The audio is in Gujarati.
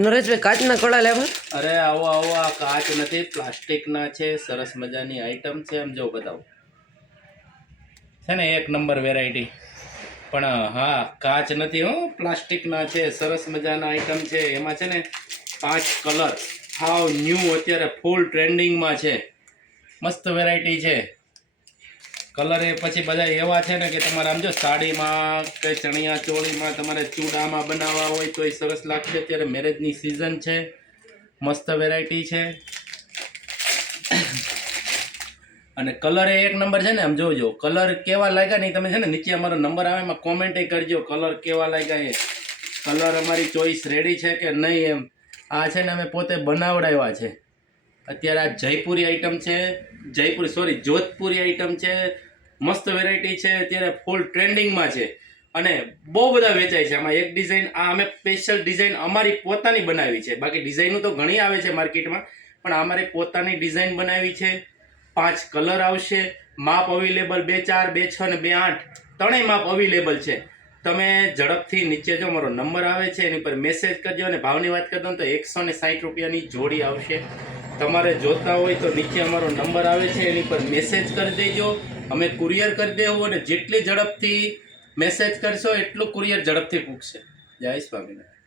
નરેશભાઈ કાચના કડા લેવા? અરે આવો આવો, આ કાચ નથી, પ્લાસ્ટિકના છે. સરસ મજાની આઈટમ છે. આમ જો બતાવો, છે ને એક નંબર વેરાયટી. પણ હા, કાચ નથી હો, પ્લાસ્ટિકના છે. સરસ મજાના આઈટમ છે. એમાં છે ને 5 કલર, હાવ ન્યૂ, અત્યારે ફૂલ ટ્રેન્ડિંગમાં છે. મસ્ત વેરાયટી છે. કલર એ પછી બધા એવા છે ને કે તમારે આમ જો સાડીમાં કે ચણિયા ચોળીમાં તમારે ચૂડામાં બનાવવા હોય તો એ સરસ લાગશે. અત્યારે મેરેજની સિઝન છે. મસ્ત વેરાયટી છે. અને કલર એ એક નંબર છે ને. આમ જોજો કલર કેવા લાગ્યા નહીં તમે છે ને નીચે અમારો નંબર આવે એમાં કોમેન્ટ કરજો કલર કેવા લાગ્યા. એ કલર અમારી ચોઈસ રેડી છે કે નહીં એમ. આ છે ને અમે પોતે બનાવડાવ્યા છે. અત્યારે આ જયપુરી આઈટમ છે, જોધપુરી આઈટમ છે. મસ્ત વેરાયટી છે. અત્યારે ફૂલ ટ્રેન્ડિંગમાં છે અને બહુ બધા વેચાય છે. આમાં એક ડિઝાઇન, આ અમે સ્પેશિયલ ડિઝાઇન અમારી પોતાની બનાવી છે. બાકી ડિઝાઇનો તો ઘણી આવે છે માર્કેટમાં, પણ અમારી પોતાની ડિઝાઇન બનાવી છે. 5 કલર આવશે. માપ અવેલેબલ 2, 4, 2, 6 અને 2, 8 ત્રણેય માપ અવેલેબલ છે. તમે ઝડપથી નીચે જો મારો નંબર આવે છે એની પર મેસેજ કરજો. અને ભાવની વાત કરજો તો 160 રૂપિયાની જોડી આવશે. તમારે જોતા હોય તો નીચે અમારો નંબર આવે છે એની પર મેસેજ કરી દેજો. અમે કુરિયર કરી દેવું અને જેટલી ઝડપથી મેસેજ કરશો એટલું કુરિયર ઝડપથી પૂછશે. જય સ્વામિનારાયણ.